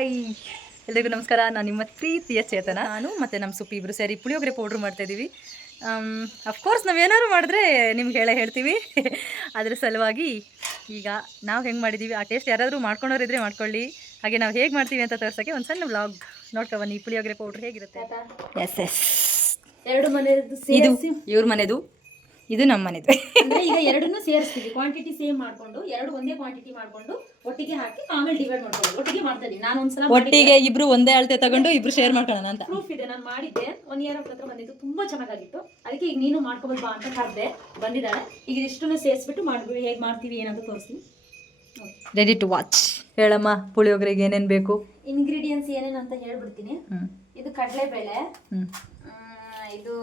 Hi ಎಲ್ರಿಗೂ ನಮಸ್ಕಾರ. ನಾನು ನಿಮ್ಮ ಪ್ರೀತಿಯ ಚೇತನ. ನಾನು ಮತ್ತು ನಮ್ಮ ಸುಪ್ಪಿ ಇಬ್ಬರು ಸೇರಿ ಪುಳಿಯೋಗರೆ ಪೌಡ್ರ್ ಮಾಡ್ತಾಯಿದ್ದೀವಿ. ಅಫ್ಕೋರ್ಸ್ ನಾವು ಏನಾದ್ರು ಮಾಡಿದ್ರೆ ನಿಮ್ಗೆ ಹೇಳ್ತೀವಿ. ಅದ್ರ ಸಲುವಾಗಿ ಈಗ ನಾವು ಹೆಂಗೆ ಮಾಡಿದ್ದೀವಿ ಆ ಟೇಸ್ಟ್ ಯಾರಾದರೂ ಮಾಡ್ಕೊಂಡೋರಿದ್ರೆ ಮಾಡ್ಕೊಳ್ಳಿ. ಹಾಗೆ ನಾವು ಹೇಗೆ ಮಾಡ್ತೀವಿ ಅಂತ ತೋರ್ಸೋಕ್ಕೆ ಒಂದು ಸಣ್ಣ ವ್ಲಾಗ್ ನೋಡ್ಕೊಬನ್ನಿ. ಪುಳಿಯೋಗರೆ ಪೌಡ್ರ್ ಹೇಗಿರುತ್ತೆ. ಎಸ್ ಎರಡು ಮನೆಯದು ಇದು ಇವ್ರ ಮನೆದು, ಇದು ನಮ್ಮ ಮನೆದು. ಅಂದ್ರೆ ಈಗ ಎರಡನ್ನೂ ಸೇರಿಸ್ತೀವಿ. ಕ್ವಾಂಟಿಟಿ ಸೇಮ್ ಮಾಡ್ಕೊಂಡು ಎರಡು ಒಂದೇ ಕ್ವಾಂಟಿಟಿ ಮಾಡ್ಕೊಂಡು ಒಟ್ಟಿಗೆ ಹಾಕಿ ಆಮೇಲೆ ಡಿವೈಡ್ ಮಾಡ್ಕೊಂಡು ಒಟ್ಟಿಗೆ ಮಾಡ್ತಾ ಇದ್ದೀನಿ. ನಾನು ಒಂದ್ಸಲ ಒಟ್ಟಿಗೆ ಇಬ್ರು ಒಂದೇ ಅಳತೆ ತಗೊಂಡು ಇಬ್ರು ಶೇರ್ ಮಾಡ್ಕೊಳ್ಳೋಣ ಅಂತ ಪ್ರೂಫ್ ಇದೆ. ನಾನು ಮಾಡಿದ್ದೆ 1 ಇಯರ್ ಹತ್ರ ಬಂದಿತ್ತು, ತುಂಬಾ ಚೆನ್ನಾಗಿತ್ತು. ಅದಕ್ಕೆ ಈಗ ನೀನು ಮಾಡ್ಕೋಬೋದು ಬಾ ಅಂತ ಕರೆದೆ, ಬಂದಿದ್ದಾಳೆ. ಈಗ ಇಷ್ಟನ್ನು ಸೇರಿಸ್ಬಿಟ್ಟು ಮಾಡ್ಬಿಟ್ಟು ಹೇಗೆ ಮಾಡ್ತೀವಿ ಏನಂತ ತೋರಿಸ್ತೀನಿ. Ready to watch. ಹೇಳಮ್ಮ, ಪುಳಿಯೋಗರೆಗೆ ಏನೇನು ಬೇಕು, ಇಂಗ್ರೀಡಿಯೆಂಟ್ಸ್ ಏನೇನು ಅಂತ ಹೇಳ್ಬಿಡ್ತೀನಿ. ಇದು ಕಡಲೆಬೇಳೆ, ಇದು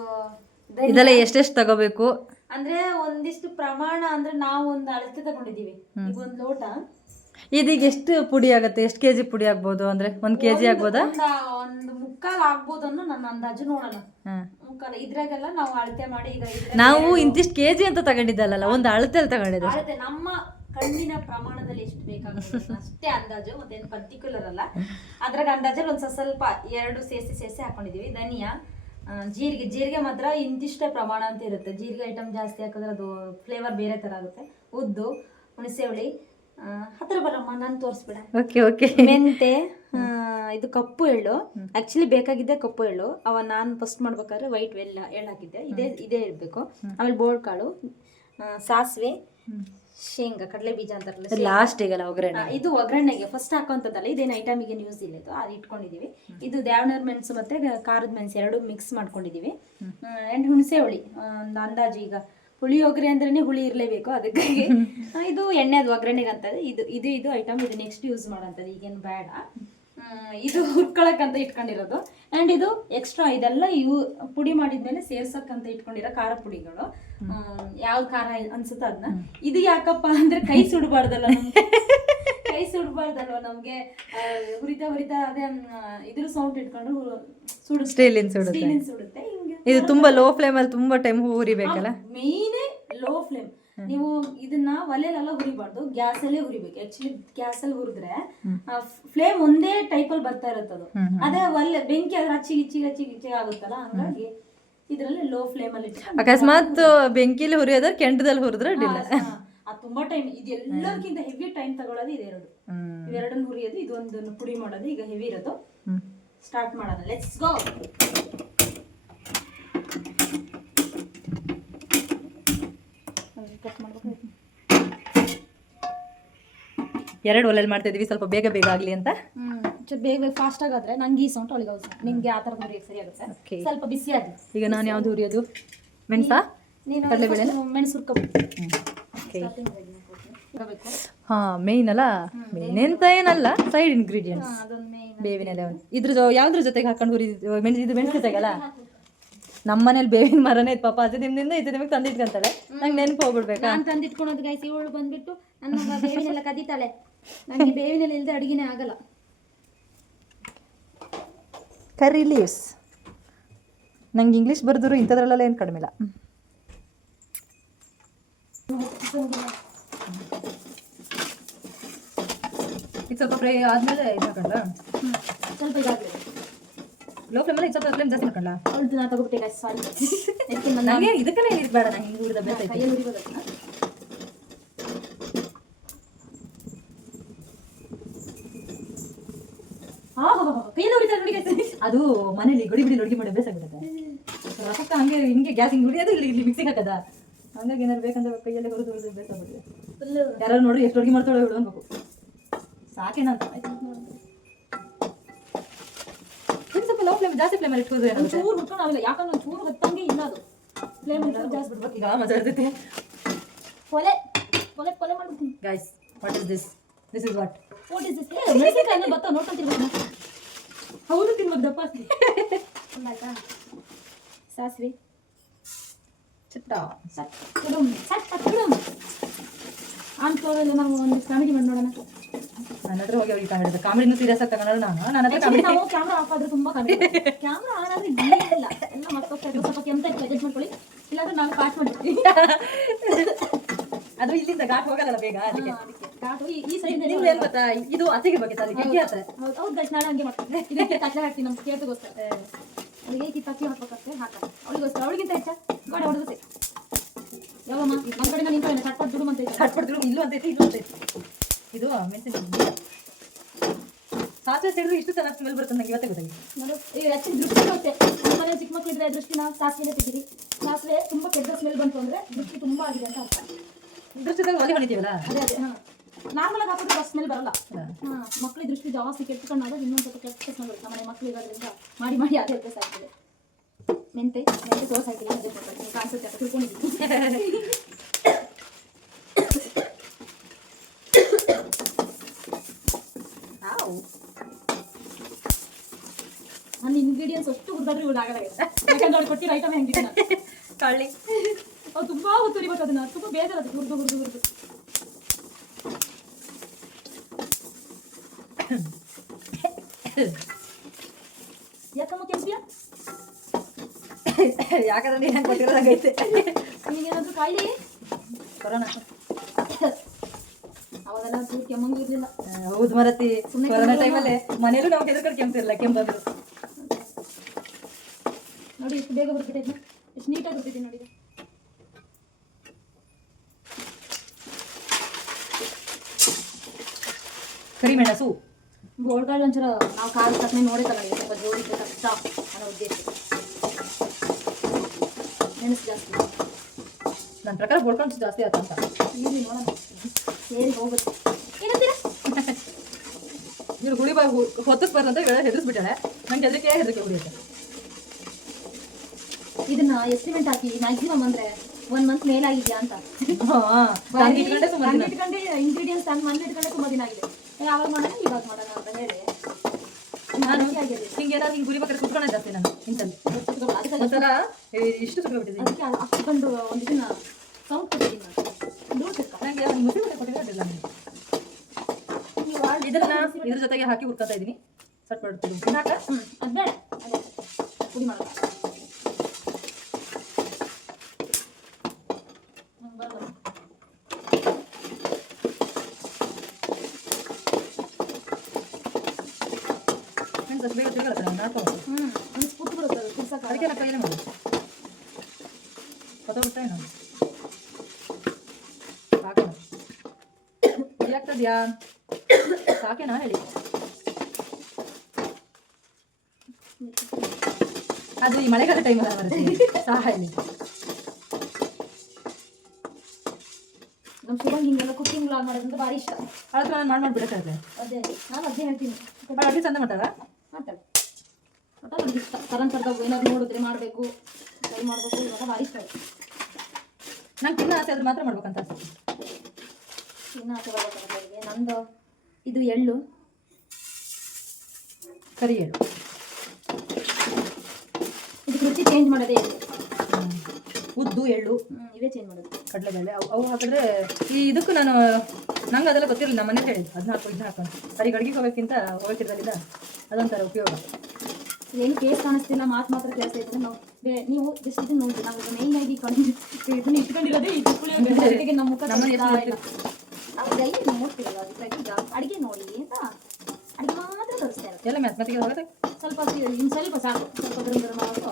ಇದೆಲ್ಲ ಎಷ್ಟೆಷ್ಟು ತಗೋಬೇಕು ಅಂದ್ರೆ ಒಂದಿಷ್ಟು ಪ್ರಮಾಣ, ಅಂದ್ರೆ ನಾವು ಒಂದು ಅಳತೆ ತಗೊಂಡಿದ್ದೀವಿ. ಈಗ 1 ಲೋಟ. ಇದೀಗ ಎಷ್ಟು ಪುಡಿ ಆಗುತ್ತೆ, ಎಷ್ಟು ಕೆಜಿ ಪುಡಿ ಆಗ್ಬೋದು? ಅಂದ್ರೆ 1 ಕೆಜಿ ಆಗ್ಬೋದಾ? ಒಂದು ಮುಕ್ಕಾಲ್ ಆಗ್ಬೋದನ್ನು ನನ್ನ ಅಂದಾಜು. ನೋಡೋಣ, ಮುಕ್ಕಾಲ ಇದ್ರಾಗೆಲ್ಲ ನಾವು ಅಳತೆ ಮಾಡಿ. ಈಗ ನಾವು ಇಂತಿಷ್ಟು ಕೆಜಿ ಅಂತ ತಗೊಂಡಿದ್ದಲ್ಲ, ಒಂದು ಅಳತೆಯಲ್ಲಿ ತಗೊಂಡಿದ್ದೆ. ಅಳತೆ ನಮ್ಮ ಕಣ್ಣಿನ ಪ್ರಮಾಣದಲ್ಲಿ ಎಷ್ಟು ಬೇಕಾಗುತ್ತೆ ಅಷ್ಟೇ ಅಂದಾಜು, ಮತ್ತೇನು ಪರ್ಟಿಕ್ಯುಲರ್ ಅಲ್ಲ. ಅದ್ರಾಗ ಅಂದಾಜಲ್ಲಿ ಒಂದು ಸ್ವಲ್ಪ 2 ಸೇರಿಸಿ ಹಾಕೊಂಡಿದೀವಿ. ಧನಿಯಾ, ಜೀರಿಗೆ ಮಾತ್ರ ಇಂತಿಷ್ಟೇ ಪ್ರಮಾಣ ಅಂತ ಇರುತ್ತೆ. ಜೀರಿಗೆ ಐಟಮ್ ಜಾಸ್ತಿ ಹಾಕಿದ್ರೆ ಅದು ಫ್ಲೇವರ್ ಬೇರೆ ತರ ಆಗುತ್ತೆ. ಉದ್ದು, ಹುಣಸೆ ಹುಳಿ, ಹತ್ರ ಬರಮ್ಮ ನಾನು ತೋರಿಸ್ಬಿಡ. ಓಕೆ. ಮೆಂತೆ, ಇದು ಕಪ್ಪು ಎಳ್ಳು. ಆಕ್ಚುಲಿ ಬೇಕಾಗಿದ್ದೆ ಕಪ್ಪು ಎಳ್ಳು. ನಾನು ಫಸ್ಟ್ ಮಾಡ್ಬೇಕಾದ್ರೆ ವೈಟ್ ಎಳ್ಳು ಹಾಕಿದ್ದೆ. ಇದೇ ಇರಬೇಕು. ಆಮೇಲೆ ಬೋಳ್ ಕಾಳು, ಸಾಸಿವೆ, ಶೇಂಗಾ, ಕಡಲೆ ಬೀಜ ಅಂತಾರಲ್ಲ, ಲಾಸ್ಟ್ ಈಗಲ್ಲ ಒಗ್ಗರಣೆ. ಇದು ಒಗ್ಗರಣೆಗೆ ಫಸ್ಟ್ ಹಾಕೋಂಥದ್ದಲ್ಲ, ಇದೇನು ಐಟಮಿಗೆ ಯೂಸ್ ಇಲ್ಲ. ಇದು ಅದು ಇಟ್ಕೊಂಡಿದೀವಿ. ಇದು ದ್ಯಾವನೂರ್ ಮೆಣಸು ಮತ್ತೆ ಖಾರದ ಮೆಣಸು ಎರಡು ಮಿಕ್ಸ್ ಮಾಡ್ಕೊಂಡಿದೀವಿ. ಅಂಡ್ ಹುಣಸೆ ಹುಳಿ ಒಂದು ಅಂದಾಜು. ಈಗ ಪುಳಿಯೋಗರೆ ಅಂದ್ರೇನೆ ಹುಳಿ ಇರಲೇಬೇಕು, ಅದಕ್ಕಾಗಿ ಇದು ಎಣ್ಣೆದು ಒಗ್ಗರಣೆಗೆ ಅಂತದೆ. ಇದು ಐಟಮ್ ಇದು ನೆಕ್ಸ್ಟ್ ಯೂಸ್ ಮಾಡೋಂಥದ್ದು, ಈಗೇನು ಬೇಡ. ಇದು ಹುರ್ಕೊಳಕ್ಕಂತ ಇಟ್ಕೊಂಡಿರೋದು. ಆ್ಯಂಡ್ ಇದು ಎಕ್ಸ್ಟ್ರಾ, ಇದೆಲ್ಲ ಪುಡಿ ಮಾಡಿದ್ಮೇಲೆ ಸೇರ್ಸಕ್ಕಂತ ಇಟ್ಕೊಂಡಿರೋ ಖಾರ ಪುಡಿಗಳು. ಯಾವ್ದು ಖಾರ ಅನ್ಸುತ್ತೋ ಅದನ್ನ. ಇದು ಯಾಕಪ್ಪ ಅಂದ್ರೆ ಕೈ ಸುಡಬಾರ್ದಲ್ಲ ನಮ್ಗೆ. ಹುರಿತಾ ಅದೇ ಇದ್ರ ಸೌಂಡ್ ಇಟ್ಕೊಂಡು ಸ್ಟೀಲಿನ ಸುಡುತ್ತೆ. ಇದು ತುಂಬಾ ಲೋ ಫ್ಲೇಮ್ ಅಲ್ಲಿ ತುಂಬಾ ಟೈಮ್ ಹುರಿಬೇಕಲ್ಲ. Main low flame. ನೀವು ಇದನ್ನ ಒಲೆಲೆಲ್ಲ ಹುರಿಬಾರ್ದು, ಗ್ಯಾಸಲ್ಲೇ ಹುರಿಬೇಕು. ಆಕ್ಚುಲಿ ಗ್ಯಾಸಲ್ಲಿ ಹುರಿದ್ರೆ ಫ್ಲೇಮ್ ಒಂದೇ ಟೈಪ್ ಅಲ್ಲಿ ಬರ್ತಾ ಇರುತ್ತದು. ಅದೇ ಒಲೆ ಬೆಂಕಿ ಆದ್ರೆ ಹಚ್ಚಿಗೆ ಆಗುತ್ತಲ್ಲ, ಹಂಗಾಗಿ ಇದ್ರಲ್ಲಿ ಲೋ ಫ್ಲೇಮ್ ಅಲ್ಲಿ ಅಕಸ್ಮಾತ್ ಬೆಂಕಿಲಿ ಹುರಿಯೋದ್ರೆ ಕೆಂಡದಲ್ಲಿ ಹುರಿದ್ರೆ ಅಡ್ಡಿಲ್ಲ. ತುಂಬಾ ಟೈಮ್. ಇದು ಎಲ್ಲರಿಗಿಂತ ಹೆವಿ ಟೈಮ್ ತಗೊಳ್ಳೋದು ಇವೆರಡನ್ನು ಹುರಿಯೋದು. ಇದೊಂದನ್ನು ಪುಡಿ ಮಾಡೋದು. ಈಗ ಹೆವಿ ಇರೋದು. ಸ್ಟಾರ್ಟ್ ಮಾಡೋಣ, ಲೆಟ್ಸ್ ಗೋ. ಎರಡು ಒಲೆಯಲ್ಲಿ ಮಾಡ್ತಾ ಇದೀವಿ, ಸ್ವಲ್ಪ ಬೇಗ ಆಗ್ಲಿ ಅಂತ. ಬೇಗ ಫಾಸ್ಟ್ ಆಗಾದ್ರೆ ನಂಗೆ ಈ ಸೌಂಡ್ ಅವಳಿಗೆ ಅವಸರ. ನಿಂಗೆ ಆ ಥರದ ಹುರಿಯೋಕೆ ಸರಿ ಆಗುತ್ತೆ. ಸ್ವಲ್ಪ ಬಿಸಿ ಆಗಲಿ. ಈಗ ನಾನು ಯಾವ್ದು ಹುರಿಯೋದು? ಮೆಣಸಾ, ಕಡಲೆಬೇಳೆ, ಮೆಣಸು ಹುರ್ಕೋಬೇಕು. ಹಾ, ಮೇನ್ ಅಲ್ಲ. ಮೇನ್ ಎಂತ ಏನಲ್ಲ, ಸೈಡ್ ಇಂಗ್ರೀಡಿಯೆಂಟ್ಸ್. ಬೇವಿನ ಎಲೆ ಯಾವ್ದ್ರ ಜೊತೆಗೆ ಹಾಕೊಂಡು ಹುರಿದು ಇದು ಮೆಣಸು ಜೊತೆಗಲ್ಲ. ನಮ್ಮ ಮನೇಲಿ ಬೇವಿನ ಮರನೇ ಇತ್ತು ಪಾಪ. ಅದು ನಿಮ್ದಿಂದ ಇದು ನಿಮಗೆ ತಂದಿಟ್ಕೊಂತಾಳೆ. ನಂಗೆ ನೆನಪು ಹೋಗ್ಬಿಡ್ಬೇಕಾ? ನಾನು ತಂದಿಟ್ಕೊಳೋದು ಗೈಸ್. ಇವಳು ಬಂದ್ಬಿಟ್ಟು ನನ್ನ ಬೇವಿನೆಲ್ಲ ಕದೀತಾಳೆ. ನನಗೆ ಬೇವಿನೆಲ್ಲ ಇಲ್ಲದೆ ಅಡುಗೆನೇ ಆಗಲ್ಲ. ಕರಿ ಲೀವ್ಸ್. ನಂಗೆ ಇಂಗ್ಲೀಷ್ ಬರೆದ್ರು ಇಂಥದ್ರಲ್ಲೆಲ್ಲ ಏನು ಕಡಿಮೆ ಇಲ್ಲ. ಇದು ಸ್ವಲ್ಪ ಫ್ರೈ ಆದಮೇಲೆ ಇದು ಹಾಕಲ್ಲ, ಸ್ವಲ್ಪ ಇದಾಗಲಿ. ಲೋ ಫ್ಲೇಮಲ್ಲಿ ಸ್ವಲ್ಪ ಫ್ಲೇಮ್ ಜಾಸ್ತಿ ಹಾಕಲ್ಲ. ಅವಳು ನಾನು ತಗೋಬಿಟ್ಟೆ ಗೈಸ್, ಸಾರಿ. ನನಗೆ ಇದಕ್ಕನೇ ಇರಬೇಡ, ನಂಗೆ ಹಿಂಗೆ ಹುರಿದ ಬೇಡ. ಕೈಯಲ್ಲಿ ಹುರಿಬೋದಲ್ಲ. ಕೈಯಲ್ಲಿ ಹುರಿತಾರೆ ನೋಡಿ ಗೈಸ್. ಅದು ಮನೇಲಿ ಗುಡಿ ಅಡುಗೆ ಮಾಡಿ ಬೇಸಾಗ್ಬಿಡುತ್ತೆ. ರಸಕ್ಕ ಹಂಗೆ ಹಿಂಗೆ ಗ್ಯಾಸ್ ಹಿಂಗೆ ಹುರಿಯೋದು, ಇಲ್ಲಿ ಮಿಕ್ಸಿಗೆ ಹಾಕದ. ಹಂಗಾಗಿ ಏನಾದ್ರು ಬೇಕಂದ್ರೆ ಕೈಯಲ್ಲೇ ಹುರಿದು ಬೇಸಾಗ್ಬಿಡುತ್ತೆ. ಯಾರು ನೋಡ್ರಿ ಎಷ್ಟು ಅಡುಗೆ ಮಾಡ್ತಾಳೆ ಹೇಳು ಅನ್ಬೇಕು. ಸಾಕೇನ ಅಂತ ಸ್ವಲ್ಪ ಲೋ ಫ್ಲೇಮ್ ಜಾಸ್ತಿ ಫ್ಲೇಮಲ್ಲಿ ಇಟ್ಕೋದು. ಚೂರು ಹುಡ್ಕೊಂಡು ಆಮೇಲೆ ಯಾಕಂದ್ರೆ ಒಂದು ಚೂರು ಹೊತ್ತಂಗೆ ಇಲ್ಲ ಅದು. ಫ್ಲೇಮ್ ಜಾಸ್ತಿ ಬಿಡ್ಬೇಕು. ಈಗ ಮಜಾ ಇರ್ತೈತೆ. ಕೊಲೆ ಮಾಡ್ಬಿಡ್ತೀನಿ guys. What is this? This is what is this? ಮೆಣಸಿನಕಾಯಿ ಬತ್ತ ನೋಡ್ಕೊಂತಿರ್ಬೇಕು. ಹೌದು, ತಿನ್ಬೇಕು ದಪ್ಪ. ಆಯ್ತಾ? ಸಾಸಿವೆ, ಅನ್ಕೋಲ್ಲ. ನಾವು ಒಂದು ಕಾಮಿಡಿ ಮಾಡಿ ನೋಡೋಣ. ನನ್ನ ಹತ್ರ ಹೋಗಿ ಅವ್ರಿಗೆ ಕಾಮಿಡಿ ಕಾಮಿಡಿನೂ ಸೀರಿಯಸ್ ಆಗಿ ತಗೊಳ್ಳೋಣ. ನಾನು ನನ್ನ ಹತ್ರ ನಾವು ಕ್ಯಾಮ್ರಾ ಆಫ್ ಆದ್ರೆ ತುಂಬಾ ಕಾಮಿಡಿ. ಕ್ಯಾಮ್ರಾ ಆನ್ ಆದ್ರೆ ಇಲ್ಲ ಎಲ್ಲ ಮತ್ತೊಬ್ಬ ಸ್ವಲ್ಪ ಕೆಂಪ ಅಡ್ಜಸ್ಟ್ ಮಾಡ್ಕೊಳ್ಳಿ, ಇಲ್ಲಾಂದ್ರೆ ನಾನು ಪಾಸ್ ಮಾಡ್ತೀವಿ. ಅದು ಇಲ್ಲಿಂದ ಘಾಟ್ ಹೋಗಲ್ಲ ಬೇಗ ಅದಕ್ಕೆ. ಅದಕ್ಕೆ ಘಾಟು ಈ ಸೈಡ್ ನಿಮ್ಗೆ ಏನ್ ಗೊತ್ತಾ, ಇದು ಅತ್ತಿಗೆ ಬಗ್ಗೆ ತಾನೆ ಗಟ್ಟಿ ಆತ. ಹೌದು ಗೈಸ್, ನಾನು ಹಂಗೆ ಮಾಡ್ತೀನಿ. ಇದಕ್ಕೆ ಕಟ್ಲೆ ಹಾಕ್ತೀನಿ ನಮ್ಮ ಕೇಳ್ತಗೋಸ್ಕರ. ಅವಳಿಗೆ ಕಿತ್ತಾಕಿ ಹಾಕ್ಬೇಕಂತೆ ಹಾಕ ಅವಳಿಗೋಸ್ಕರ. ಅವಳಿಗಿಂತ ಹೆಚ್ಚ ಗೋಡೆ ಹೊಡೆದು ಯಾವಮ್ಮ ನಮ್ಮ ಕಡೆ ನಿಂತ ಕಟ್ಪಟ್ಟು ದುಡು ಅಂತ ಕಟ್ಪಡ್ರು ಇಲ್ಲೂ ಅಂತೈತಿ ಇಲ್ಲೂ ಅಂತೈತಿ. ಇದು ಮೆಣಸಿನ ಸಾಸಿವೆ ಸಿಡಿದ್ರೆ ಇಷ್ಟು ಚೆನ್ನಾಗಿ ಸ್ಮೆಲ್ ಬರುತ್ತೆ ನಂಗೆ ಇವತ್ತೇ ಗೊತ್ತಾಗಿ. ಆಕ್ಚುಲಿ ದೃಷ್ಟಿ ಬರುತ್ತೆ. ನಮ್ಮ ಮನೆ ಚಿಕ್ಕ ಮಕ್ಕಳು ಇದ್ರೆ ದೃಷ್ಟಿನ ಸಾಸಿವೆ ತೆಗೀರಿ. ಸಾಸಿವೆ ತುಂಬಾ ಕೆಟ್ಟ ಸ್ಮೆಲ್ ಬಂತು ಅಂದ್ರೆ ದೃಷ್ಟಿ ತುಂಬಾ ಆಗಿದೆ ಅಂತ ಅರ್ಥ. ದೃಷ್ಟಿದಾಗ ಒಲೆ ಹೊಣಿತೀವಲ್ಲ, ಅದೇ ಅದೇ ನಾರ್ಮಲ್ ಆಗಿ ಹಾಕಿದ್ರೆ ಸ್ಮೆಲ್ ಬರಲ್ಲ. ಮಕ್ಕಳಿಗೆ ದೃಷ್ಟಿ ಜಾಸ್ತಿ ಕೆಟ್ಟಕೊಂಡಾಗ ಇನ್ನೊಂದು ಸ್ವಲ್ಪ ಕೆಟ್ಟ ಸ್ಮೆಲ್ ಬರುತ್ತೆ. ನಮ್ಮನೆ ಮಕ್ಕಳು ಇರೋದ್ರಿಂದ ಮಾಡಿ ಮಾಡಿ ಅದೇ ಅಭ್ಯಾಸ ಆಗ್ತದೆ. ಮೆಂತೆ ದೋಸೆ ಹಾಕಿಲ್ಲ ಅದೇ ಕೊಡ್ತಾರೆ ಕಾಣಿಸುತ್ತೆ ಅಂತ ತಿಳ್ಕೊಂಡಿದ್ದೀನಿ. ನನ್ನ ಇಂಗ್ರೀಡಿಯೆಂಟ್ಸ್ ಅಷ್ಟು ಹುರಿದಾದ್ರೂ ಇವಾಗ ಆಗಲ್ಲ. ಯಾಕಂದ್ರೆ ಅವ್ರು ಕೊಟ್ಟಿರೋ ಐಟಮ್ ಹೆಂಗಿದೆ ಕಳ್ಳಿ ಅವ್ರು ತುಂಬಾ ಹುರಿಬೇಕು. ಅದನ್ನ ತುಂಬಾ ಬೇಜಾರು ಅದಕ್ಕೆ ಹುರಿದು ಹುರಿದು ಹುರಿದು. ಯಾಕಮ್ಮ ಕೆಂಪಿಯ ಯಾಕಂದ್ರೆ ನೀನು ಹೆಂಗೆ ಗೊತ್ತಿರೋದಾಗೈತೆ. ನೀನೇನಾದ್ರೂ ಕಾಯಿಲೆ ಕೊರೋನಾ ಅವಾಗೆಲ್ಲ ಚೂರು ಕೆಮ್ಮಂಗೂ ಇರ್ಲಿಲ್ಲ. ಹೌದು ಮರತಿ, ಕೊರೋನಾ ಟೈಮಲ್ಲೇ ಮನೇಲೂ ನಾವು ಹೆದರ್ಕೊಂಡು ಕೆಮ್ತಿರಲ್ಲ, ಕೆಂಬಂದ್ರು. ನೋಡಿ ಎಷ್ಟು ಬೇಗ ಬರ್ಬಿಟ್ಟೈತೆ, ಎಷ್ಟು ನೀಟಾಗಿ ಬರ್ತಿದ್ದೀನಿ ನೋಡಿ. ಕರಿಮೆಣಸು ಗೋಲ್ಗಾಳು ಒಂಚೂರ ನಾವು ಖಾರ ತಕ್ಕನೆ ನೋಡಿದ್ದಲ್ಲ, ಸ್ವಲ್ಪ ಜೋಡಿದ್ರೆ ಕಷ್ಟ ಅನ್ನೋ ಉದ್ದೇಶ. ಮೆಣಸು ಜಾಸ್ತಿ ನನ್ನ ಪ್ರಕಾರ ಬೋಳ್ಕೊಂಡು ಜಾಸ್ತಿ ಆತಂತ. ಇಲ್ಲಿ ನೋಡೋಣ ಸೇರಿ ಹೋಗುತ್ತೆ. ಏನಂತೀರ ಇವ್ರು ಹುಳಿ ಹೊತ್ತಕ್ಕೆ ಬರಂತ ಹೆದರ್ಸ್ಬಿಟ್ಟಾಳೆ. ನಂಗೆ ಹೆದರಿಕೆ ಹುಡಿಯುತ್ತೆ. ಇದನ್ನ ಎಸ್ಟಿಮೇಟ್ ಹಾಕಿ ಮ್ಯಾಕ್ಸಿಮಮ್ ಅಂದ್ರೆ 1 ಮಂತ್ ಮೇಲಾಗಿದ್ಯಾ ಅಂತ ಇಟ್ಕೊಂಡೆ ಇಂಗ್ರೀಡಿಯೆಂಟ್ಸ್ ತಂದು ಮನೇಲಿ ಇಟ್ಕೊಂಡೆ ತುಂಬಾ ದಿನ ಆಗಿದೆ. ಯಾವಾಗ ಮಾಡೋಣ ಇವಾಗ ಮಾಡೋಣ ಅಂತ ಹೇಳಿ ನಾನು ಹಿಂಗೆ ಏನಾದ್ರು ಹಿಂಗೆ ಗುರಿಬೇಕಾದ್ರೆ ಕುತ್ಕೊಂಡೆ ಜಾಸ್ತಿ ನಾನು ಇಂತಲ್ಲಿ ಒಂಥರ ಇಷ್ಟು ಸುಟ್ಕೊಬಿಟ್ಟಿದ್ದೀನಿ. ಅದಕ್ಕೆ ಹಾಕೊಂಡು ಒಂದು ದಿನ ಸೌಂಡ್ ಕೊಟ್ಟಿದ್ದೀನಿ ನನಗೆ ಮುಸಿ ಮನೆ ಕೊಟ್ಟಿಲ್ಲ. ಇದನ್ನ ಇದ್ರ ಜೊತೆಗೆ ಹಾಕಿ ಹುರ್ಕೊತಾ ಇದ್ದೀನಿ. ಸಟ್ ಮಾಡ್ತೀನಿ ಹಾಕ. ಅದು ಬೇಡ, ಅದೇ ಪುಡಿ ಮಾಡೋಣ. ಬೇಗ ತಿರ್ಗಲ್ಲ ನಾಡ್ಕೊಂಡು ಒಂದು ಸ್ಪೂಟ್ ಬರುತ್ತೆ ಅದು ಕುಡ್ಸಕ್ಕೆ. ಅದಕ್ಕೆ ನಾನು ಕೈಲೇ ಮಾಡೋದು. ಕೊತ್ತಬಿಟ್ಟೆ ನಾನು ಸಾಕೇನ ಆಗ್ತದ್ಯಾ ಸಾಕೇನಾ ಹೇಳಿ. ಅದು ಈ ಮಳೆಗಾಲ ಟೈಮಲ್ಲ ಬರುತ್ತೆ ಸಾಹ ಇಲ್ಲಿ. ನಮ್ಮ ಶುಭಂಗ್ ಹಿಂಗೆಲ್ಲ ಕುಕಿಂಗ್ ವ್ಲಾಗ್ ಮಾಡೋದಂದ್ರೆ ಭಾರಿ ಇಷ್ಟ. ಅದಕ್ಕೆ ನಾನು ಮಾಡ್ಬಿಡ್ಬೇಕಾದ್ರೆ ಅದೇ ನಾನು ಅದೇ ಹೇಳ್ತೀನಿ. ಅಡುಗೆ ಚಂದ ಮಾಡ್ತಾರ ಮಾಡ್ತಾಳೆ ಒಟ್ಟ ನನಗೆ ಇಷ್ಟ. ತರಂತರದಾಗ ಏನಾದ್ರು ನೋಡಿದ್ರೆ ಮಾಡಬೇಕು, ಟ್ರೈ ಮಾಡಬೇಕು, ಇವಾಗ ಭಾರಿ ಇಷ್ಟ. ನಂಗೆ ತಿನ್ನೋ ಆಸೆ ಆದ್ರೆ ಮಾತ್ರ ಮಾಡ್ಬೇಕಂತ ಅನ್ಸುತ್ತೆ. ಇನ್ನು ಆಸೆ ಬರಬೇಕು ನಂದು. ಇದು ಎಳ್ಳು, ಕರಿ ಎಳ್ಳು. ಇದಕ್ಕೆ ರುಚಿ ಚೇಂಜ್ ಮಾಡೋದೇ ಎಳ್ಳು. ಉದ್ದು ಎಳ್ಳು ಇವೇ ಚೇಂಜ್ ಮಾಡೋದು. ಕಡಲೆಬೇಳೆ ಅವು ಹಾಕಿದ್ರೆ ಈ ಇದಕ್ಕೂ ನಾನು ನಂಗೆ ಅದೆಲ್ಲ ಗೊತ್ತಿರಲಿಲ್ಲ. ನಮ್ಮ ಮನೆ ಹೇಳಿದ್ದು ಅದನ್ನ ಹಾಕೊಂಡು ಬರೀ ಗಡಿಗೆ ಹೋಗೋಕ್ಕಿರಲಿಲ್ಲ. ಅದೊಂಥರ ಉಪಯೋಗ. ಏನು ಕೇಸ್ ಕಾಣಿಸ್ತಿಲ್ಲ, ಮಾತ್ರ ಕೆಲಸ ಇದ್ರೆ ನಾವು ನೀವು ಜಸ್ಟ್ ಇದನ್ನ ನೋಡಿ. ನಾವು ಮೇನ್ ಆಗಿ ಇದನ್ನ ಇಟ್ಕೊಂಡಿರೋದೇ ಈ ಪುಳಿಯೋಗರೆಗೆ ನಮ್ಮ ಮುಖ ನಾವು ಡೈಲಿ ನೋಡ್ತಿರಲ್ಲ. ಅದಕ್ಕಾಗಿ ಈಗ ಅಡುಗೆ ನೋಡಿ ಅಂತ ಅಡುಗೆ ಮಾತ್ರ ತೋರಿಸ್ತಾ ಇರೋದು. ಎಲ್ಲ ಮೆತ್ತಿಗೆ ಹೋಗುತ್ತೆ. ಸ್ವಲ್ಪ ಇನ್ನು ಸ್ವಲ್ಪ ಸಾಕು, ಸ್ವಲ್ಪ ಗರಂ ಗರಂ ಆಗೋದು.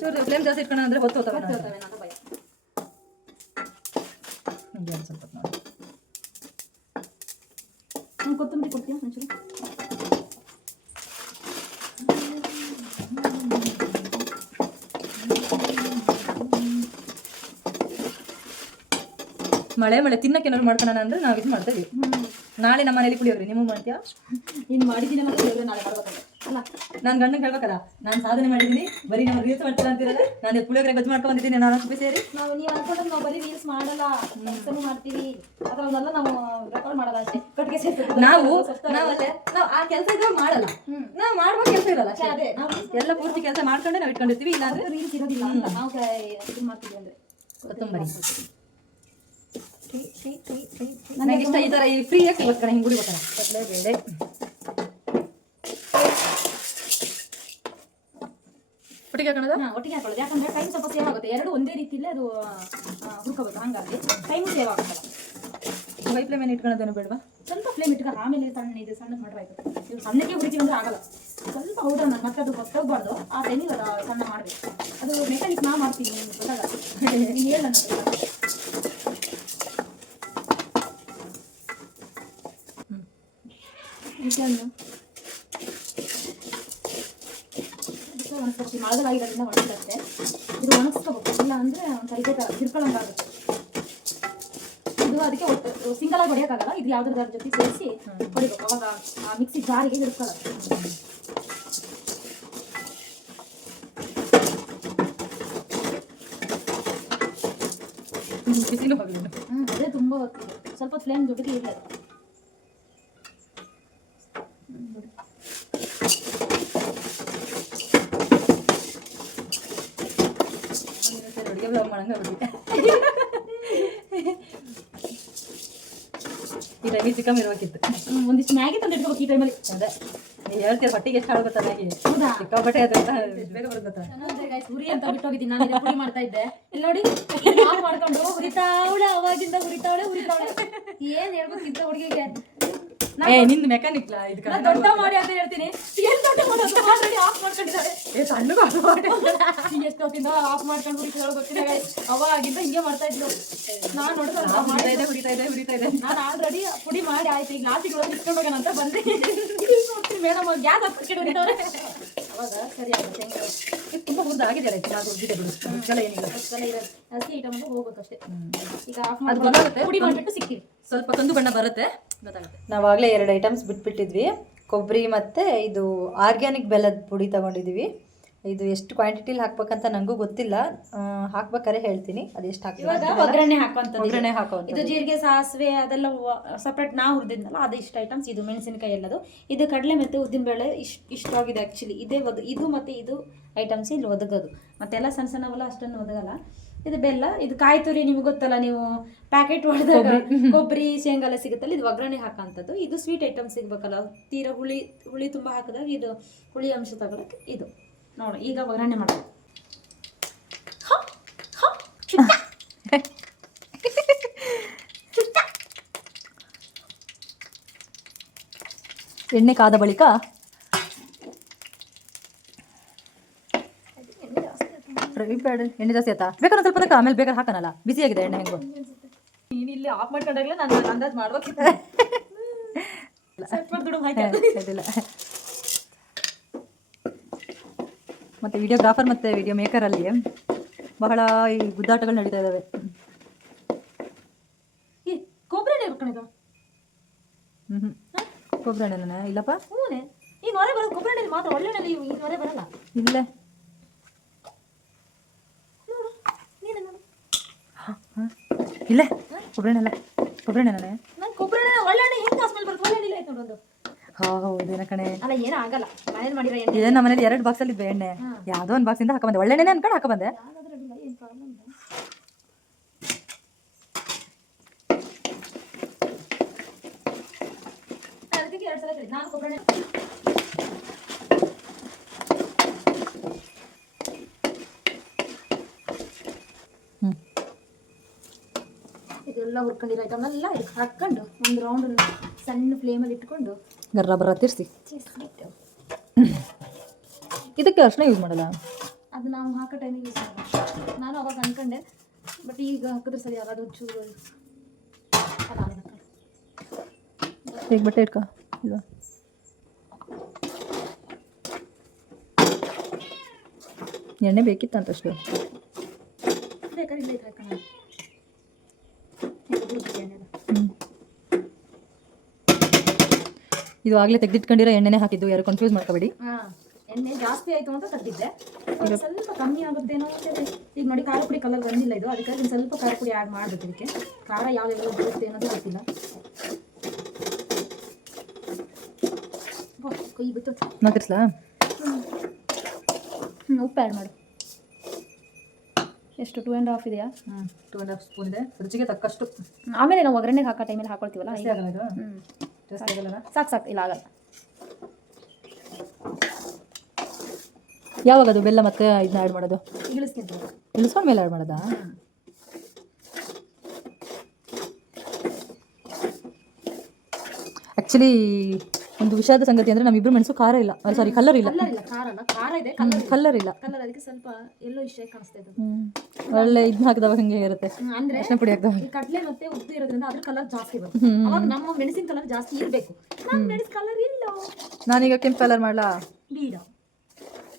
ಚೂರು ಫ್ಲೇಮ್ ಜಾಸ್ತಿ ಇಟ್ಕೊಂಡು ಅಂದರೆ ಹೊತ್ತೋತವೆ ನನ್ನ ಭಯ. ಸ್ವಲ್ಪ ನೋಡಿ ನಾನು ಕೊತ್ತಂಬರಿ ಕೊಡ್ತೀಯಾ ಒಂಚೂರು? ಮಳೆ ತಿನ್ನಕ್ಕೆ ಏನಾದ್ರು ಮಾಡ್ಕೊಳ್ಳೋಣ ಅಂದ್ರೆ ನಾವು ಇದು ಮಾಡ್ತೇವೆ. ನಾಳೆ ನಮ್ಮ ಮನೇಲಿ ಪುಳಿಯೋಗರೆ ನಿಮಗೆ ಮಾಡ್ತೀಯಾ? ಇನ್ನು ಮಾಡಿದ್ದೀನಿ ಮತ್ತೆ ನಾಳೆ ಮಾಡ್ಬೇಕಂತ ಅಲ್ಲ. ನಾನು ಗಂಡಂಗೆ ಹೇಳ್ಬೇಕಲ್ಲ, ನಾನು ಸಾಧನೆ ಮಾಡಿದ್ದೀನಿ, ಬರೀ ನಮ್ಮ ರೀಲ್ಸ್ ಮಾಡ್ತೀರ ಅಂತೀರಲ್ಲ. ನಾನು ಪುಳಿಯೋಗರೆ ಗೊಜ್ಜು ಮಾಡ್ಕೊಂಡಿದ್ದೀನಿ. ನಾನು ಸೇರಿ ನೀವು ಅನ್ಕೊಂಡ್ರೆ ನಾವು ಬರೀ ರೀಲ್ಸ್ ಮಾಡಲ್ಲ, ಕೆಲಸನೂ ಮಾಡ್ತೀವಿ. ಅದರಲ್ಲೆಲ್ಲ ನಾವು ರೆಕಾರ್ಡ್ ಮಾಡಲ್ಲ ಅಷ್ಟೇ. ಕಟ್ಟಿಗೆ ಸೇರ್ತದೆ ನಾವು ಆ ಕೆಲಸ ಇದ್ರೆ ಮಾಡಲ್ಲ, ನಾವು ಮಾಡುವ ಕೆಲಸ ಇರಲ್ಲ ಅಷ್ಟೇ. ಅದೇ ಎಲ್ಲ ಪೂರ್ತಿ ಕೆಲಸ ಮಾಡ್ಕೊಂಡೆ ನಾವು ಇಟ್ಕೊಂಡಿರ್ತೀವಿ. ಇಲ್ಲಾಂದ್ರೆ ರೀಲ್ಸ್ ಇರೋದಿಲ್ಲ ಅಂತ ನಾವು ಇದು ಮಾಡ್ತೀವಿ ಅಂದರೆ ಕೊತ್ತಂಬರಿ ನನಗೆ ಇಷ್ಟ. ಈ ಥರ ಈ ಫ್ರೀಯಾಗಿ ಸಿಗೋದು ಹಿಂಗೆ ಗುಡಿಬೇಕಲ್ಲ. ಕಡಲೆಬೇಳೆ ಒಟ್ಟಿಗೆ ಹಾಕೋಣದ? ಒಟ್ಟಿಗೆ ಹಾಕೊಳ್ಳೋದು. ಯಾಕಂದ್ರೆ ಟೈಮ್ ಸ್ವಲ್ಪ ಸೇವ್ ಆಗುತ್ತೆ. ಎರಡು ಒಂದೇ ರೀತಿಯಲ್ಲಿ ಅದು ಹುರ್ಕೋಬೇಕು, ಹಂಗಾಗಿ ಟೈಮ್ ಸೇವ್ ಆಗುತ್ತಲ್ಲ. ಹೈ ಫ್ಲೇಮ್ ಏನು ಇಟ್ಕೊಳ್ಳೋದೇನು ಬೇಡವಾ? ಸ್ವಲ್ಪ ಫ್ಲೇಮ್ ಇಟ್ಕೊಂಡು ಆಮೇಲೆ ಸಣ್ಣಕ್ಕೆ ಮಾಡ್ರೆ ಆಯ್ತು. ನೀವು ಸಣ್ಣಕ್ಕೆ ಹುರಿತೀವಿ ಅಂದ್ರೆ ಆಗಲ್ಲ. ಸ್ವಲ್ಪ ಹೌದಾ ನಾನು ಮತ್ತೆ ಅದು ಗೊತ್ತಾಗಬಾರ್ದು. ಆ ಟೈಮಿಗೆ ಅದು ಸಣ್ಣ ಮಾಡಬೇಕು. ಅದು ಮೆಕ್ಯಾನಿಕ್ ನಾ ಮಾಡ್ತೀನಿ, ನಿಮ್ಗೆ ಗೊತ್ತಾಗಲ್ಲ. ನೀನು ಹೇಳ ಒಣಗಿಸ್ಕೊಳ್ತೀವಿ. ಮಳೆಗಾಗಿರೋದ್ರಿಂದ ಒಣಗಿಸುತ್ತೆ. ಇದು ಒಣಗಿಸ್ಕೋಬೇಕು, ಇಲ್ಲ ಅಂದರೆ ಒಂಥರ ಇದೇ ಥರ ಹಿರ್ಕೊಳ್ಳೋಂಗಾಗುತ್ತೆ. ಇದು ಅದಕ್ಕೆ ಸಿಂಗಲ್ ಆಗಿ ಹೊಡೆಯೋಕ್ಕಾಗಲ್ಲ. ಇದು ಯಾವುದ್ರ ಜೊತೆ ಸೇರಿಸಿ ಹೊಡಿಬೇಕು. ಅವಾಗ ಆ ಮಿಕ್ಸಿ ಜಾರಿಗೆ ಹಿಡ್ಕೊಳ್ಳೋದು. ಬಿಸಿಲು ಹೋಗಲಿ. ಅದೇ ತುಂಬ ಹೊತ್ತಿದೆ. ಸ್ವಲ್ಪ ಫ್ಲೇಮ್ ಜೊತೆಗೆ ಇಲ್ಲ. ಅಡುಗೆ ಬ್ಲಾಗ್ ಮಾಡಂಗೆ ಬಿಡಿ. ಈ ಟೈಮಿಗೆ ಚಿಕನ್ ಇರಬೇಕಿತ್ತು. ಒಂದಿಷ್ಟು ಮ್ಯಾಗಿ ತಂದು ಇಟ್ಕೋಬೇಕು ಈ ಟೈಮಲ್ಲಿ. ಅದೇ ನೀವು ಹೇಳ್ತೀರ ಹೊಟ್ಟಿಗೆ ಎಷ್ಟು ಹಾಳು ಗೊತ್ತಾ ಮ್ಯಾಗಿ? ಹೌದಾ? ಸಿಕ್ಕಾಪಟ್ಟೆ ಅದು ಬೇಗ ಬರುತ್ತೆ. ಹುರಿ ಅಂತ ಬಿಟ್ಟೋಗಿದ್ದೀನಿ ನಾನು. ಇದೇ ಪುಡಿ ಮಾಡ್ತಾ ಇದ್ದೆ. ಇಲ್ಲಿ ನೋಡಿ ಆಫ್ ಮಾಡ್ಕೊಂಡು ಹುರಿತಾವಳೆ, ಅವಾಗಿಂದ ಹುರಿತಾವಳೆ. ಏನ್ ಹೇಳ್ಬೇಕು ಇಂಥ ಹುಡುಗಿಗೆ? ನಿಂದು ಮೆಕ್ಯಾನಿಕ್ ಇದಕ್ಕೆ ದೊಡ್ಡ ಮಾಡಿ ಅಂತ ಹೇಳ್ತೀನಿ. ಏನ್ ದೊಡ್ಡ ಮಾಡೋದು? ಆಲ್ರೆಡಿ ಆಫ್ ಮಾಡ್ಕೊಂಡಿದ್ದಾರೆ. ಸಣ್ಣಗೂ ಆಫ್ ಮಾಡಿ ಎಷ್ಟೊತ್ತಿಂದ ಆಫ್ ಮಾಡ್ಕೊಂಡು ಹುರಿತಾವಳೆ ಗೊತ್ತಿಲ್ಲ. ಅವಾಗಿಂದ ಹಿಂಗೆ ಮಾಡ್ತಾ ಇದ್ಲು. ನಾನು ನೋಡಿದ್ರೆ ಹುರಿತಾ ಇದೆ. ನಾನು ಆಲ್ರೆಡಿ ಪುಡಿ ಮಾಡಿ ಆಯ್ತು. ಈಗ ಲಾಸ್ಟಿಗೆ ಒಳಗೆ ಇಟ್ಕೊಂಡು ಹೋಗೋಣ ಅಂತ ಬಂದೆ. ಮೇಡಮ್ ಗ್ಯಾಸ್ ಹಾಕಿ ಹೊಡಿತಾವ್ರೆ. ಅವಾಗ ಸರಿ ಆಗುತ್ತೆ. ಇದು ತುಂಬ ಹುರಿದಾಗಿದೆ. ಏನಿಲ್ಲ, ಹಸಿ ಐಟಮ್ ಅಂತ ಹೋಗ್ಬೇಕಷ್ಟೇ. ಈಗ ಆಫ್ ಅದು ಮಾಡಿ ಗೊತ್ತಾಗುತ್ತೆ. ಪುಡಿ ಮಾಡಿಬಿಟ್ಟು ಸಿಗ್ತೀವಿ. ಸ್ವಲ್ಪ ಕಂದು ಬಣ್ಣ ಬರುತ್ತೆ, ಗೊತ್ತಾಗುತ್ತೆ. ನಾವಾಗಲೇ 2 ಐಟಮ್ಸ್ ಬಿಟ್ಬಿಟ್ಟಿದ್ವಿ. ಕೊಬ್ಬರಿ ಮತ್ತು ಇದು ಆರ್ಗ್ಯಾನಿಕ್ ಬೆಲ್ಲದ ಪುಡಿ ತೊಗೊಂಡಿದ್ದೀವಿ. ಇದು ಎಷ್ಟು ಕ್ವಾಂಟಿಟಿಲಿ ಹಾಕ್ಬೇಕಂತ ನನಗೂ ಗೊತ್ತಿಲ್ಲ. ಹಾಕ್ಬೇಕಾರೆ ಹೇಳ್ತೀನಿ ಅದು ಎಷ್ಟು ಹಾಕಿ. ಇವಾಗ ಒಗ್ಗರಣೆ ಹಾಕೋ ಇದು ಜೀರಿಗೆ, ಸಾಸಿವೆ ಅದೆಲ್ಲ ಸಪ್ರೇಟ್ ನಾವು ಹುರಿದಿದ್ನಲ್ಲ, ಅದು ಇಷ್ಟು ಐಟಮ್ಸ್. ಇದು ಮೆಣಸಿನಕಾಯಿ ಎಲ್ಲದು. ಇದು ಕಡಲೆ ಮತ್ತು ಉದ್ದಿನಬೇಳೆ ಇಷ್ಟವಾಗಿದೆ ಆ್ಯಕ್ಚುಲಿ. ಇದೇ ಇದು ಮತ್ತು ಇದು ಐಟಮ್ಸ್ ಇಲ್ಲಿ ಒದಗೋದು. ಮತ್ತೆಲ್ಲ ಸಣ್ಣ ಸಣ್ಣವೆಲ್ಲ ಅಷ್ಟೊಂದು ಒದಗಲ್ಲ. ಇದು ಬೆಲ್ಲ, ಇದು ಕಾಯಿ ತುರಿ. ನಿಮ್ಗೆ ಗೊತ್ತಲ್ಲ, ನೀವು ಪ್ಯಾಕೆಟ್ ಹೊಡೆದಾಗ ಕೊಬ್ಬರಿ ಶೇಂಗಾ ಎಲ್ಲ ಸಿಗುತ್ತಲ್ಲ, ಇದು ಒಗ್ಗರಣೆ ಹಾಕೋಂಥದ್ದು. ಇದು ಸ್ವೀಟ್ ಐಟಮ್ಸ್ ಸಿಗ್ಬೇಕಲ್ಲ, ತೀರಾ ಹುಳಿ ತುಂಬ ಹಾಕಿದಾಗ ಇದು ಹುಳಿ ಅಂಶ ತಗೊಳಕ್ಕೆ ಇದು ನೋಡಿ. ಈಗ ಒಗ್ಗರಣೆ ಮಾಡೋದು. ಎಣ್ಣೆ ಕಾದ ಬಳಿಕ ಎಣ್ಣೆ ಜಾಸ್ತಿ ಆಯ್ತಾ? ಬೇಕಾದ್ರೆ ಸ್ವಲ್ಪ ತಕ್ಕ ಆಮೇಲೆ ಬೇಕಾದ್ರೆ ಹಾಕೋಣಲ್ಲ. ಬಿಸಿಯಾಗಿದೆ ಎಣ್ಣೆ. ಹೆಂಗು ನೀನು ಇಲ್ಲಿ ಆಫ್ ಮಾಡ್ಕೊಂಡಾಗಲೇ ನಾನು ಅಂದಾಜು ಮಾಡ್ಬೇಕಿತ್ತು. ಮತ್ತು ವಿಡಿಯೋಗ್ರಾಫರ್ ಮತ್ತು ವಿಡಿಯೋ ಮೇಕರಲ್ಲಿ ಬಹಳ ಈ ಗುದ್ದಾಟಗಳು ನಡೀತಾ ಇದ್ದಾವೆ. ಕೊಬ್ಬರಿ ಎಣ್ಣೆ ಹಾಕೊಂಡಿದ್ದು? ಕೊಬ್ಬರಿ ಎಣ್ಣೆನೇ ಇಲ್ಲಪ್ಪ. ಹೂನೇ ಈ ನೊರೆ ಬರೋದು ಕೊಬ್ಬರಿ ಎಣ್ಣೆ ಮಾತ್ರ. ಒಳ್ಳೆ ಎಣ್ಣೆ ಈ ನೊರೆ ಬರಲ್ಲ. ಇಲ್ಲೇ ಇಲ್ಲೇ ಕೊಬ್ಬರಿ ಎಣ್ಣೆನೇ. ನಾನು ಕೊಬ್ಬರಿ ಎಣ್ಣೆ ಒಳ್ಳೆ ಎಣ್ಣೆ ಹೆಂಗೆ ಸ್ಮೆಲ್ ಬರುತ್ತೆ? ಒಳ್ಳೆ ಎಣ್ಣೆ ಆಯ್ತು ನೋಡೋದು. ಹೌದೇನ ಕಣೆ. ಅಲ್ಲ ಏನೂ ಆಗಲ್ಲ. ಮನೇಲಿ ಮಾಡಿರೋ ಎಣ್ಣೆ. ಇದೇ ನಮ್ಮ ಮನೇಲಿ 2 ಬಾಕ್ಸಲ್ಲಿ ಇದ್ವೆ ಎಣ್ಣೆ. ಯಾವುದೋ ಒಂದು ಬಾಕ್ಸಿಂದ ಹಾಕೊಂಬಂದೆ. ಒಳ್ಳೆ ಎಣ್ಣೆ ಅನ್ಕೊಂಡು ಹಾಕೊಂಬಂದೆ. ಅದಕ್ಕೆ 2 ಸಲ ನಾನು ಕೊಬ್ಬರಿ ಎಣ್ಣೆ ಇದೆಲ್ಲ ಹುರ್ಕೊಂಡಿರೋ ಐಟಮ್ ಎಲ್ಲ ಇದಕ್ಕೆ ಹಾಕ್ಕೊಂಡು ಒಂದು ರೌಂಡ್ ಸಣ್ಣ ಫ್ಲೇಮಲ್ಲಿ ಇಟ್ಕೊಂಡು ಗರ್ರ ಬರ ತಿರ್ಸಿ. ಇದಕ್ಕೆ ಅರ್ಶಿನ ಯೂಸ್ ಮಾಡಲ್ಲ. ಅದು ನಾವು ಹಾಕೋ ಟೈಮಿಗೆ ಯೂಸ್ ಮಾಡೋದು. ನಾನು ಅವಾಗ ಅನ್ಕೊಂಡೆ, ಬಟ್ ಈಗ ಹಾಕಿದ್ರೆ ಸರಿ ಆಗೋದು. ಚೂರು ಈಗ ಬಟ್ಟೆ ಇಟ್ಕೊ. ಇಲ್ವಾ ಎಣ್ಣೆ ಬೇಕಿತ್ತಂತಷ್ಟು ಬೇಕಾದ್ರೆ ಇಲ್ಲ ಇದು ಹಾಕೋಣ. ಇದು ಆಗಲೇ ತೆಗೆದಿಟ್ಕೊಂಡಿರೋ ಎಣ್ಣೆನೇ ಹಾಕಿದ್ದು. ಯಾರು ಕನ್ಫ್ಯೂಸ್ ಮಾಡ್ಕೋಬೇಡಿ. ಎಣ್ಣೆ ಜಾಸ್ತಿ ಆಯಿತು ಅಂತ ತೆಗೆದಿದ್ದೆ. ಸ್ವಲ್ಪ ಕಮ್ಮಿ ಆಗುತ್ತೇನೋ ಅಂತ. ಈಗ ನೋಡಿ ಖಾರ ಪುಡಿ ಕಲರ್ ಬಂದಿಲ್ಲ ಇದು, ಅದಕ್ಕಾಗಿ ಒಂದು ಸ್ವಲ್ಪ ಖಾರ ಪುಡಿ ಆ್ಯಡ್ ಮಾಡಬೇಕು. ಇದಕ್ಕೆ ಖಾರ ಯಾವ ಲೆವೆಲ್ ಬರುತ್ತೆ ಅನ್ನೋದು ಗೊತ್ತಿಲ್ಲ. ಕೈ ಬಿತ್ತು ಮಾತಿರ್ಸ್ಲಾ? ಉಪ್ಪು ಆ್ಯಡ್ ಮಾಡು. ಎಷ್ಟು 2.5 ಇದೆಯಾ? 2.5 ಸ್ಪೂನ್ ಇದೆ. ರುಚಿಗೆ ತಕ್ಕಷ್ಟು. ಆಮೇಲೆ ನಾವು ಒಗ್ಗರಣೆಗೆ ಹಾಕೋ ಟೈಮಲ್ಲಿ ಹಾಕೊಳ್ತೀವಲ್ಲ. ಆಗಲ್ಲ. ಸಾಕು ಇಲ್ಲ ಆಗಲ್ಲ. ಯಾವಾಗ ಅದು ಬೆಲ್ಲ ಮತ್ತೆ ಇದನ್ನ ಆ್ಯಡ್ ಮಾಡೋದು? ಇಳಿಸ್ಕೊಂತೀನಿ. ಇಳಿಸ್ಕೊಂಡ ಮೇಲೆ ಆ್ಯಡ್ ಮಾಡೋದಾ? ಆ್ಯಕ್ಚುಲಿ ಒಂದು ವಿಷಾದ ಸಂಗತಿ ಅಂದರೆ ನಮ್ಮಿಬ್ರು ಮೆಣಸು ಖಾರ ಇಲ್ಲ, ಸಾರಿ ಕಲರ್ ಇಲ್ಲ. ಕಲರ್ ಇಲ್ಲ, ಖಾರ ಇದೆ, ಕಲರ್ ಇಲ್ಲ. ಕಲರ್ ಅದಕ್ಕೆ ಸ್ವಲ್ಪ ಎಲ್ಲೋ ಇಷ್ಟ ಕಾಣಿಸ್ತಾ ಇದೆ. ಒಳ್ಳೆ ಇದನ್ನ ಹಾಕಿದವಾಗ ಹಂಗೆ ಇರುತ್ತೆ, ಅಂದ್ರೆ ಅರಿಶಿನ ಪುಡಿ ಹಾಕಿದವಾಗ. ಈ ಕಡಲೆ ಮತ್ತೆ ಉಪ್ಪು ಇರೋದ್ರಿಂದ ಅದ್ರ ಕಲರ್ ಜಾಸ್ತಿ ಬರುತ್ತೆ. ಅವಾಗ ನಮ್ಮ ಮೆಣಸಿನ ಕಲರ್ ಜಾಸ್ತಿ ಇರಬೇಕು. ನಮ್ಮ ಮೆಣಸಿನ ಕಲರ್ ಇಲ್ಲ. ನಾನೀಗ ಕೆಂಪು ಕಲರ್ ಮಾಡಲಾ? ಬೇಡ.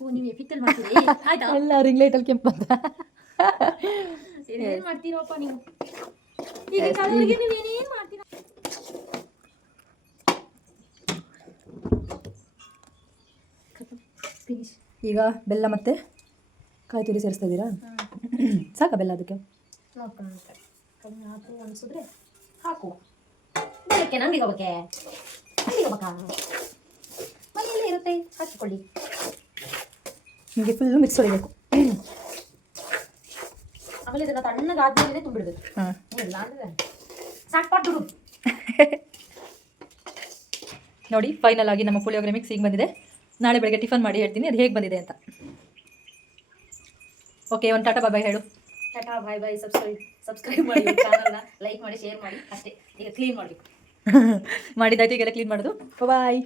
ಓ ನೀವು ಎಪಿಕಲ್ ಮಾಡ್ತೀರಿ ಆಯ್ತಾ? ಎಲ್ಲ ರಿಂಗ್ ಲೈಟಲ್ಲಿ ಕೆಂಪು ಅಂತ ಏನೇನು ಮಾಡ್ತೀರಪ್ಪ ನೀವು ಈಗ ಕಲರ್ಗೆ ನೀವು ಏನೇನು ಮಾಡ್ತೀರಾ? ಈಗ ಬೆಲ್ಲ ಮತ್ತೆ ಕಾಯಿ ತುರಿ ಸೇರಿಸ್ತಾ ಇದ್ದೀರಾ? ಸಾಕಾ ಬೆಲ್ಲ ಅದಕ್ಕೆ? ಕಮ್ಮಿ ಹಾಕು ಅನಿಸಿದ್ರೆ ಹಾಕು. ಬೇಕೆ ನಂಗೆ ಹೋಗಕ್ಕೆ ಅಲ್ಲಿಗೆ ಹೋಗಕ್ಕ ಮನೆಯಲ್ಲೇ ಇರುತ್ತೆ, ಹಾಕಿಕೊಳ್ಳಿ. ನಿಮಗೆ ಫುಲ್ಲು ಮಿಕ್ಸ್ ಹೊಡಿಬೇಕು. ಆಮೇಲೆ ಇದನ್ನು ತಣ್ಣಗಾದ್ಮೇಲೆ ತುಂಬಿಡ್ಬೇಕು. ಇಲ್ಲ ಅಂದರೆ ಸಾಕ್ಪಾಟ್ ದುಡು. ನೋಡಿ ಫೈನಲ್ ಆಗಿ ನಮ್ಮ ಪುಳಿಯೋಗರೆ ಮಿಕ್ಸ್ ಈಗ ಬಂದಿದೆ. ನಾಳೆ ಬೆಳಗ್ಗೆ ಟಿಫನ್ ಮಾಡಿ ಹೇಳ್ತೀನಿ ಅದು ಹೇಗೆ ಬಂದಿದೆ ಅಂತ. ಓಕೆ, ಒಂದು ಟಾಟಾ ಬಾಯ್ ಹೇಳು. ಟಾಟಾ ಬಾಯ್ ಬಾಯ್. ಸಬ್ಸ್ಕ್ರೈಬ್ ಮಾಡಿ, ಚಾನಲ್ನ ಲೈಕ್ ಮಾಡಿ, ಶೇರ್ ಮಾಡಿ. ಅಷ್ಟೇ. ಈಗ ಕ್ಲೀನ್ ಮಾಡಬೇಕು. ಮಾಡಿದ್ದಾಯ್ತು, ಈಗೆಲ್ಲ ಕ್ಲೀನ್ ಮಾಡೋದು. ಬಾಯ್.